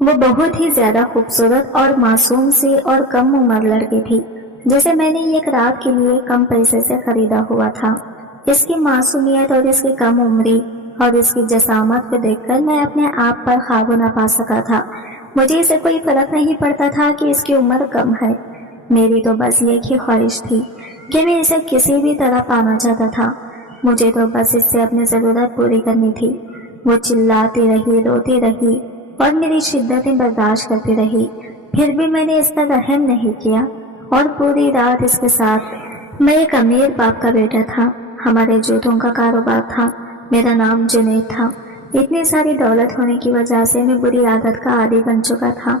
وہ بہت ہی زیادہ خوبصورت اور معصوم سی اور کم عمر لڑکی تھی، جسے میں نے ایک رات کے لیے کم پیسے سے خریدا ہوا تھا۔ اس کی معصومیت اور اس کی کم عمری اور اس کی جسامت کو دیکھ کر میں اپنے آپ پر قابو نہ پا سکا تھا۔ مجھے اسے کوئی فرق نہیں پڑتا تھا کہ اس کی عمر کم ہے، میری تو بس ایک ہی خواہش تھی کہ میں اسے کسی بھی طرح پانا چاہتا تھا۔ مجھے تو بس اس سے اپنی ضرورت پوری کرنی تھی۔ وہ چلاتی رہی، روتی رہی اور میری شدتیں برداشت کرتی رہی، پھر بھی میں نے اس پر رحم نہیں کیا اور پوری رات اس کے ساتھ۔ میں ایک امیر باپ کا بیٹا تھا، ہمارے جوتوں کا کاروبار تھا، میرا نام جنید تھا۔ اتنی ساری دولت ہونے کی وجہ سے میں بری عادت کا عادی بن چکا تھا۔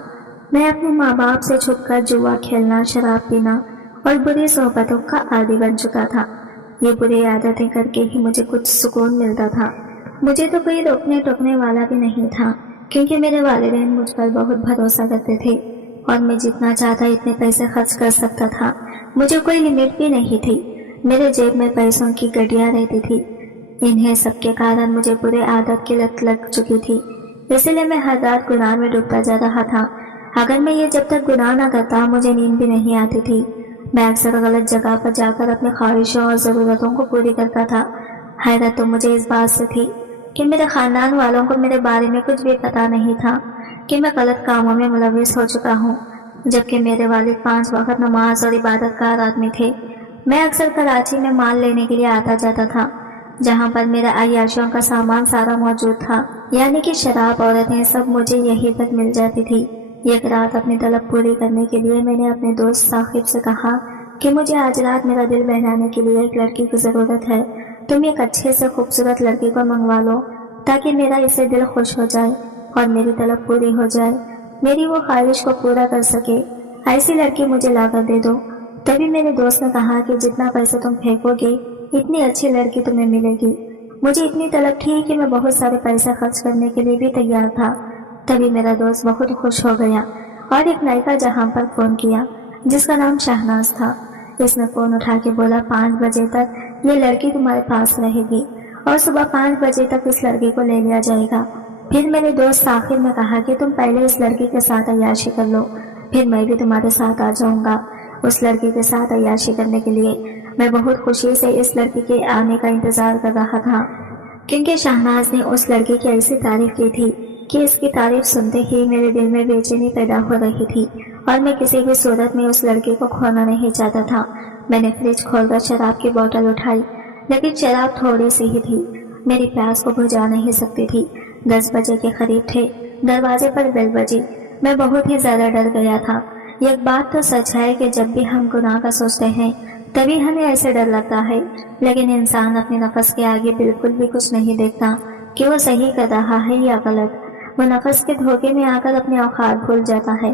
میں اپنے ماں باپ سے چھپ کر جوا کھیلنا، شراب پینا اور بری صحبتوں کا عادی بن چکا تھا۔ یہ بری عادتیں کر کے ہی مجھے کچھ سکون ملتا تھا۔ مجھے تو کوئی روکنے ٹوکنے والا بھی نہیں تھا، کیونکہ میرے والدین مجھ پر بہت بھروسہ کرتے تھے اور میں جتنا چاہتا اتنے پیسے خرچ کر سکتا تھا۔ مجھے کوئی لمٹ بھی نہیں تھی۔ میرے جیب میں پیسوں کی گڈیاں رہتی تھی۔ انہیں سب کے کارن مجھے برے عادت کی لت لگ چکی تھی، اسی لیے میں ہر رات گناہ میں ڈوبتا جا رہا تھا۔ اگر میں یہ جب تک گناہ نہ کرتا مجھے نیند بھی نہیں آتی تھی۔ میں اکثر غلط جگہ پر جا کر اپنی خواہشوں اور ضرورتوں کو پوری کرتا تھا۔ حیرت تو مجھے اس بات سے تھی کہ میرے خاندان والوں کو میرے بارے میں کچھ بھی پتا نہیں تھا کہ میں غلط کاموں میں ملوث ہو چکا ہوں، جبکہ میرے والد 5 وقت نماز اور عبادت گار آدمی تھے۔ میں اکثر کراچی میں مال لینے کے لیے آتا جاتا تھا، جہاں پر میرے عیاشیوں کا سامان سارا موجود تھا، یعنی کہ شراب، عورتیں، سب مجھے یہی پر مل جاتی تھی۔ ایک رات اپنی طلب پوری کرنے کے لیے میں نے اپنے دوست ثاقب سے کہا کہ مجھے آج رات میرا دل بہلانے کے لیے ایک لڑکی کی ضرورت ہے، تم ایک اچھے سے خوبصورت لڑکی کو منگوا لو تاکہ میرا اسے دل خوش ہو جائے اور میری طلب پوری ہو جائے، میری وہ خواہش کو پورا کر سکے، ایسی لڑکی مجھے لا کر دے دو۔ تبھی میرے دوست نے کہا کہ جتنا پیسے تم پھینکو گے اتنی اچھی لڑکی تمہیں ملے گی۔ مجھے اتنی طلب تھی کہ میں بہت سارے پیسے خرچ کرنے کے لیے بھی تیار تھا۔ تبھی میرا دوست بہت خوش ہو گیا اور ایک لڑکا جہاں پر فون کیا جس کا نام شہناز تھا۔ اس نے فون اٹھا کے بولا 5 بجے تک یہ لڑکی تمہارے پاس رہے گی اور صبح 5 بجے تک اس لڑکی کو لے لیا جائے گا۔ پھر میرے دوست ثاقب نے کہا کہ تم پہلے اس لڑکی کے ساتھ عیاشی کر لو، پھر میں بھی تمہارے ساتھ آ جاؤں گا اس لڑکی کے ساتھ عیاشی کرنے کے لیے۔ میں بہت خوشی سے اس لڑکی کے آنے کا انتظار کر رہا تھا، کیونکہ شہناز نے اس لڑکی کی ایسی تعریف کی تھی کہ اس کی تعریف سنتے ہی میرے دل میں بے چینی پیدا ہو رہی تھی اور میں کسی بھی صورت میں اس لڑکی کو کھونا نہیں چاہتا تھا۔ میں نے فریج کھول کر شراب کی بوتل اٹھائی، لیکن شراب تھوڑی سی ہی تھی، میری پیاس کو بجھا نہیں سکتی تھی۔ 10 بجے کے قریب تھے، دروازے پر بیل بجی۔ میں بہت ہی زیادہ ڈر گیا تھا۔ ایک بات تو سچ ہے کہ جب بھی ہم گناہ کا سوچتے ہیں تبھی ہمیں ایسے ڈر لگتا ہے، لیکن انسان اپنے نفس کے آگے بالکل بھی کچھ نہیں دیکھتا کہ وہ صحیح کر رہا ہے یا غلط۔ وہ نفس کے دھوکے میں آ کر اپنے اوقات بھول جاتا ہے۔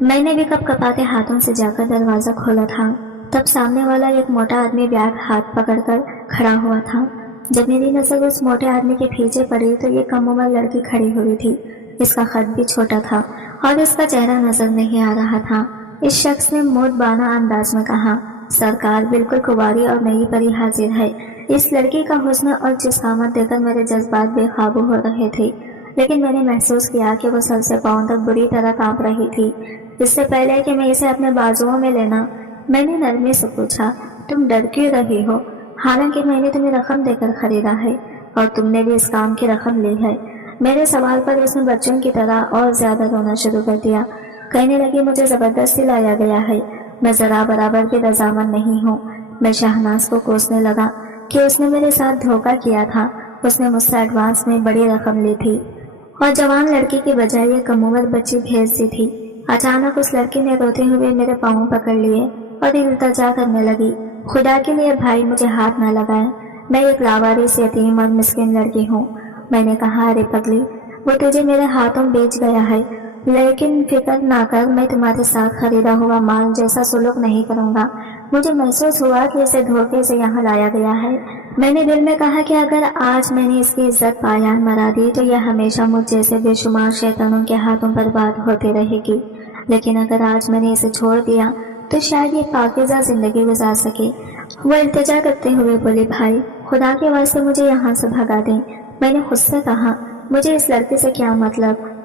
میں نے بھی کپ کپاتے ہاتھوں سے جا کر دروازہ کھولا تھا، تب سامنے والا ایک موٹا آدمی بیگ ہاتھ پکڑ کر کھڑا ہوا تھا۔ جب میری نظر اس موٹے آدمی کے پیچھے پڑی تو یہ کم عمر لڑکی کھڑی ہوئی تھی۔ اس کا قد بھی چھوٹا تھا اور اس کا چہرہ نظر نہیں آ رہا تھا۔ اس شخص نے موڈ بانا انداز میں کہا، سرکار بالکل کباری اور نئی پری حاضر ہے۔ اس لڑکی کا حسن اور جسامت دیکھ کر میرے جذبات بے قابو ہو رہے تھے، لیکن میں نے محسوس کیا کہ وہ سر سے پاؤں تک بری طرح کانپ رہی تھی۔ اس سے پہلے کہ میں اسے اپنے بازوؤں میں لینا، میں نے نرمی سے پوچھا، تم ڈر کیوں رہی ہو؟ حالانکہ میں نے تمہیں رقم دے کر خریدا ہے اور تم نے بھی اس کام کی رقم لی ہے۔ میرے سوال پر اس نے بچوں کی طرح اور زیادہ رونا شروع کر دیا۔ کہنے لگی، مجھے زبردستی لایا گیا ہے، میں ذرا برابر کی رضامند نہیں ہوں۔ میں شہناز کو کوسنے لگا کہ اس نے میرے ساتھ دھوکہ کیا تھا، اس نے مجھ سے ایڈوانس میں بڑی رقم لی تھی اور جوان لڑکی کی بجائے یہ کم عمر بچی بھیج دی تھی۔ اچانک اس لڑکی نے روتے ہوئے میرے پاؤں پکڑ لیے اور التجا کرنے لگی، خدا کے لیے بھائی مجھے ہاتھ نہ لگائے، میں ایک لاوارث یتیم اور مسکین لڑکی ہوں۔ میں نے کہا، ارے پگلی، وہ تجھے میرے ہاتھوں بیچ گیا ہے، لیکن فکر نہ کر، میں تمہارے ساتھ خریدا ہوا مال جیسا سلوک نہیں کروں گا۔ مجھے محسوس ہوا کہ اسے دھوکے سے یہاں لایا گیا ہے۔ میں نے دل میں کہا کہ اگر آج میں نے اس کی عزت پایان مرا دی تو یہ ہمیشہ مجھ جیسے بے شمار شیطانوں کے ہاتھوں برباد ہوتی رہے گی، لیکن اگر آج میں نے اسے چھوڑ دیا تو شاید یہ پاکیزہ زندگی گزار سکے۔ وہ التجا کرتے ہوئے بولی، بھائی خدا کے واسطے مجھے یہاں سے بھگا دیں۔ میں نے خود سے کہا، مجھے اس لڑکی سے کیا مطلب،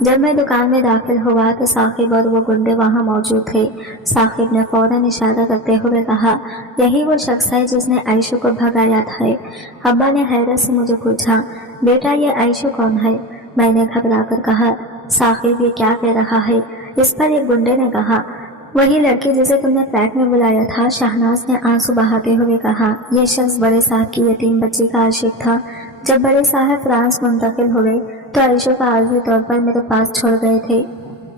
جب میں دکان میں داخل ہوا تو ثاقب اور وہ گنڈے وہاں موجود تھے۔ ثاقب نے فوراً اشارہ کرتے ہوئے کہا، یہی وہ شخص ہے جس نے عائشہ کو بھگایا تھا۔ ابا نے حیرت سے مجھے پوچھا، بیٹا یہ عائشہ کون ہے؟ میں نے گھبرا کر کہا، ثاقب یہ کیا کہہ رہا ہے؟ اس پر ایک گنڈے نے کہا، وہی لڑکی جسے تم نے فلیٹ میں بلایا تھا۔ شہناز نے آنسو بہاتے ہوئے کہا، یہ شخص بڑے صاحب کی یتیم بچی کا عاشق تھا۔ جب بڑے صاحب فرانس منتقل ہوئے تو عائشہ کا عارضی طور پر میرے پاس چھوڑ گئے تھے۔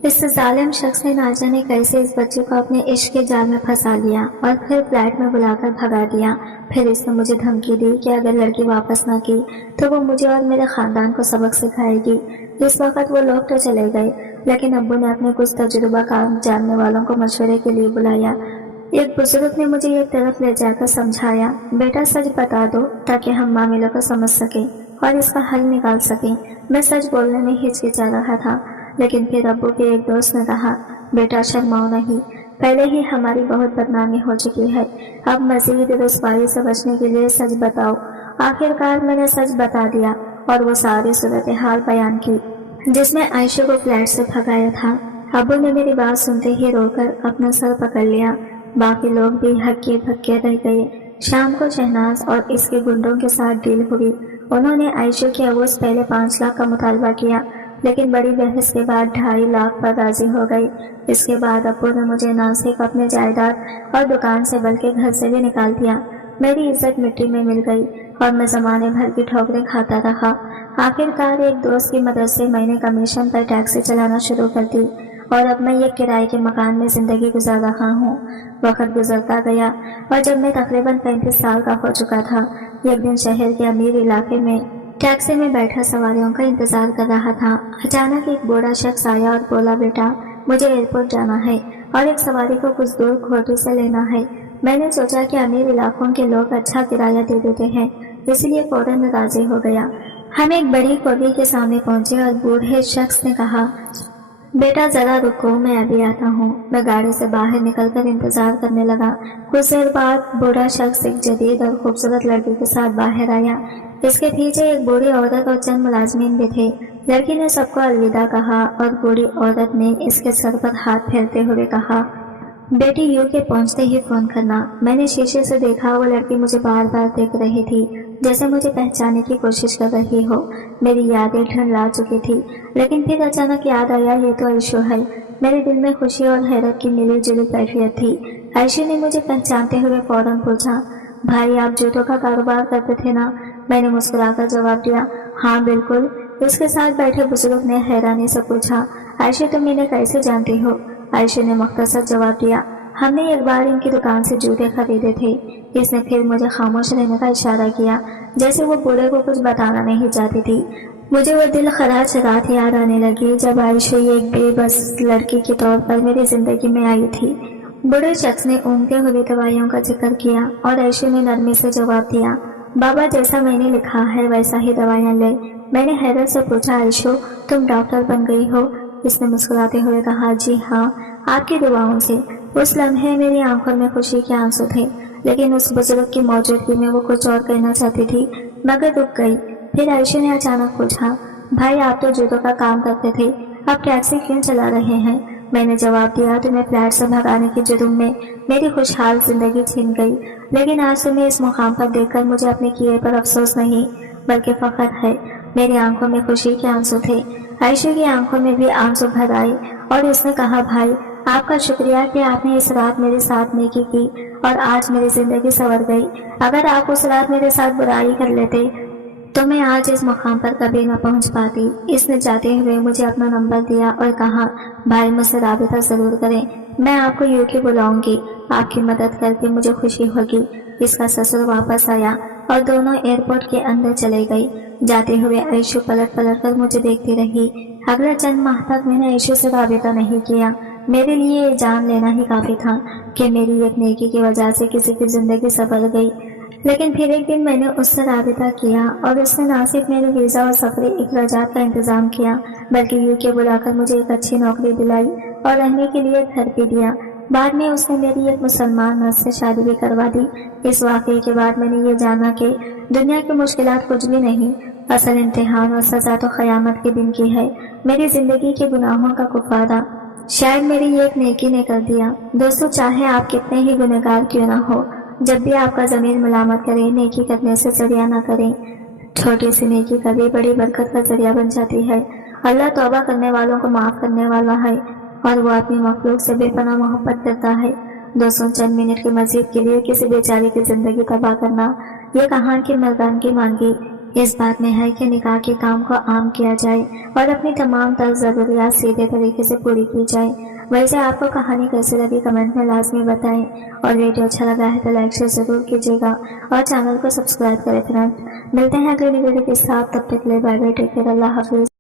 اس ظالم شخص نے نہ جانے کیسے اس بچے کو اپنے عشق کے جال میں پھنسا لیا اور پھر فلیٹ میں بلا کر بھگا دیا۔ پھر اس نے مجھے دھمکی دی کہ اگر لڑکی واپس نہ کی تو وہ مجھے اور میرے خاندان کو سبق سکھائے گی۔ اس وقت وہ لوگ تو چلے گئے، لیکن ابو نے اپنے کچھ تجربہ کار جاننے والوں کو مشورے کے لیے بلایا۔ ایک بزرگ نے مجھے ایک طرف لے جا کر سمجھایا، بیٹا سچ بتا دو تاکہ ہم معاملے کو سمجھ سکیں اور اس کا حل نکال سکیں۔ میں سچ بولنے میں ہچکچا رہا تھا، لیکن پھر ابو کے ایک دوست نے کہا، بیٹا شرماؤ نہیں، پہلے ہی ہماری بہت بدنامی ہو چکی ہے، اب مزید رسوائی سے بچنے کے لیے سچ بتاؤ۔ آخرکار میں نے سچ بتا دیا اور وہ ساری صورتحال بیان کی جس میں عائشہ کو فلیٹ سے بھگایا تھا۔ ابو نے میری بات سنتے ہی رو کر اپنا سر پکڑ لیا۔ باقی لوگ بھی ہکے بھکے رہ گئے۔ شام کو شہناز اور اس کے گنڈوں کے ساتھ ڈیل ہوئی۔ انہوں نے عائشہ کے عوض پہلے 5 لاکھ کا مطالبہ کیا، لیکن بڑی بحث کے بعد 2.5 لاکھ پر راضی ہو گئی۔ اس کے بعد ابو نے مجھے نہ صرف اپنے جائیداد اور دکان سے بلکہ گھر سے بھی نکال دیا۔ میری عزت مٹی میں مل گئی اور میں زمانے بھر کی ٹھوکریں کھاتا رہا۔ آخرکار ایک دوست کی مدد سے میں نے کمیشن پر ٹیکسی چلانا شروع کر دی اور اب میں ایک کرائے کے مکان میں زندگی گزار رہا ہوں۔ وقت گزرتا گیا اور جب میں تقریباً 35 سال کا ہو چکا تھا، ایک دن شہر کے امیر علاقے میں ٹیکسی میں بیٹھا سواریوں کا انتظار کر رہا تھا۔ اچانک ایک بوڑھا شخص آیا اور بولا، بیٹا مجھے ایئرپورٹ جانا ہے اور ایک سواری کو کچھ دور کھوٹی سے لینا ہے۔ میں نے سوچا کہ امیر علاقوں کے لوگ اچھا کرایہ دے دیتے ہیں، اس لیے فوراً راضی ہو گیا۔ ہم ایک بڑی کوٹھی کے سامنے پہنچے اور بوڑھے شخص نے کہا، بیٹا ذرا رکو، میں ابھی آتا ہوں۔ میں گاڑی سے باہر نکل کر انتظار کرنے لگا۔ کچھ دیر بعد بوڑھا شخص ایک جدید اور خوبصورت لڑکی کے ساتھ باہر آیا۔ اس کے پیچھے ایک بوڑھی عورت اور چند ملازمین بھی تھے۔ لڑکی نے سب کو الوداع کہا اور بوڑھی عورت نے اس کے سر پر ہاتھ پھیرتے ہوئے کہا، بیٹی یو کے پہنچتے ہی فون کرنا۔ میں نے شیشے سے دیکھا، وہ لڑکی مجھے بار بار دیکھ رہی تھی، جیسے مجھے پہچاننے کی کوشش کر رہی ہو۔ میری یادیں ڈھنڈلا چکی تھی، لیکن پھر اچانک یاد آیا یہ تو عائشہ ہے۔ میرے دل میں خوشی اور حیرت کی ملی جلی کیفیت تھی۔ عائشہ نے مجھے پہچانتے ہوئے فوراً پوچھا، بھائی آپ جوتوں کا کاروبار کرتے تھے نا؟ میں نے مسکرا کر جواب دیا، ہاں بالکل۔ اس کے ساتھ بیٹھے بزرگ نے حیرانی سے پوچھا، عائشہ تم انہیں کیسے جانتی ہو؟ عائشہ نے مختصر جواب دیا، ہم نے ایک بار ان کی دکان سے جوتے خریدے تھے۔ اس نے پھر مجھے خاموش رہنے کا اشارہ کیا، جیسے وہ بوڑھے کو کچھ بتانا نہیں چاہتی تھی۔ مجھے وہ دل خراش رات یاد آنے لگی جب عائشہ ایک بے بس لڑکی کے طور پر میری زندگی میں آئی تھی۔ بوڑھے شخص نے اونگتے ہوئے دوائیوں کا ذکر کیا اور عائشہ نے نرمی سے جواب دیا، بابا جیسا میں نے لکھا ہے ویسا ہی دوائیاں لے۔ میں نے حیرت سے پوچھا، عائشہ تم ڈاکٹر بن گئی ہو؟ اس نے مسکراتے ہوئے کہا، جی ہاں، آپ کی دعاؤں سے۔ اس لمحے میری آنکھوں میں خوشی کے آنسو تھے، لیکن اس بزرگ کی موجودگی میں وہ کچھ اور کہنا چاہتی تھی مگر رک گئی۔ پھر عائشہ نے اچانک پوچھا، بھائی آپ تو جوتوں کا کام کرتے تھے، اب ٹیکسی کیوں چلا رہے ہیں؟ میں نے جواب دیا، تمہیں فلیٹ سے بھگانے کے جرم میں میری خوشحال زندگی چھن گئی، لیکن آج تمہیں اس مقام پر دیکھ کر مجھے اپنے کیے پر افسوس نہیں بلکہ فخر ہے۔ میری آنکھوں میں خوشی کے آنسو تھے۔ عائشہ کی آنکھوں میں بھی آنسو بھر آئے اور اس نے کہا، بھائی آپ کا شکریہ کہ آپ نے اس رات میرے ساتھ نیکی کی اور آج میری زندگی سنور گئی۔ اگر آپ اس رات میرے ساتھ برائی کر لیتے تو میں آج اس مقام پر کبھی نہ پہنچ پاتی۔ اس نے جاتے ہوئے مجھے اپنا نمبر دیا اور کہا، بھائی مجھ سے رابطہ ضرور کریں، میں آپ کو یو کے بلاؤں گی، آپ کی مدد کر کے مجھے خوشی ہوگی۔ اس کا سسر واپس آیا اور دونوں ایئرپورٹ کے اندر چلے گئی۔ جاتے ہوئے عائشہ پلٹ پلٹ کر مجھے دیکھتی رہی۔ اگلے چند ماہ تک میں نے عائشہ سے رابطہ نہیں کیا۔ میرے لیے یہ جان لینا ہی کافی تھا کہ میری ایک نیکی کی وجہ سے کسی کی زندگی سنور گئی۔ لیکن پھر ایک دن میں نے اس سے رابطہ کیا اور اس نے نہ صرف میرے ویزا اور سفری اخراجات کا انتظام کیا بلکہ یو کے بلا کر مجھے ایک اچھی نوکری دلائی اور رہنے کے لیے گھر بھی دیا۔ بعد میں اس نے میری ایک مسلمان مرد سے شادی بھی کروا دی۔ اس واقعے کے بعد میں نے یہ جانا کہ دنیا کی مشکلات کچھ بھی نہیں، اصل امتحان اور سزا تو قیامت کے دن کی ہے، میری زندگی کے گناہوں کا کفارہ شاید میری یہ ایک نیکی نے کر دیا۔ دوستو، چاہے آپ کتنے ہی گنہگار کیوں نہ ہو، جب بھی آپ کا ضمیر ملامت کرے، نیکی کرنے سے ذریعہ نہ کریں۔ چھوٹی سی نیکی کبھی بڑی برکت کا ذریعہ بن جاتی ہے۔ اللہ توبہ کرنے والوں کو معاف کرنے والا ہے اور وہ اپنی مخلوق سے بے پناہ محبت کرتا ہے۔ دوستوں، چند منٹ کے مزید کے لیے کسی بیچاری کی زندگی تباہ کرنا یہ کہاں کی مردانگی مانگی اس بات میں ہے کہ نکاح کے کام کو عام کیا جائے اور اپنی تمام تر ضروریات سیدھے طریقے سے پوری کی جائے۔ ویسے آپ کو کہانی کیسی لگی کمنٹ میں لازمی بتائیں، اور ویڈیو اچھا لگا ہے تو لائک شیئر ضرور کیجیے گا اور چینل کو سبسکرائب کریں۔ فرینڈ، ملتے ہیں اگلی ویڈیو کے ساتھ، تب تک کے لیے بائے بائے، ٹیک کیئر، اللہ حافظ۔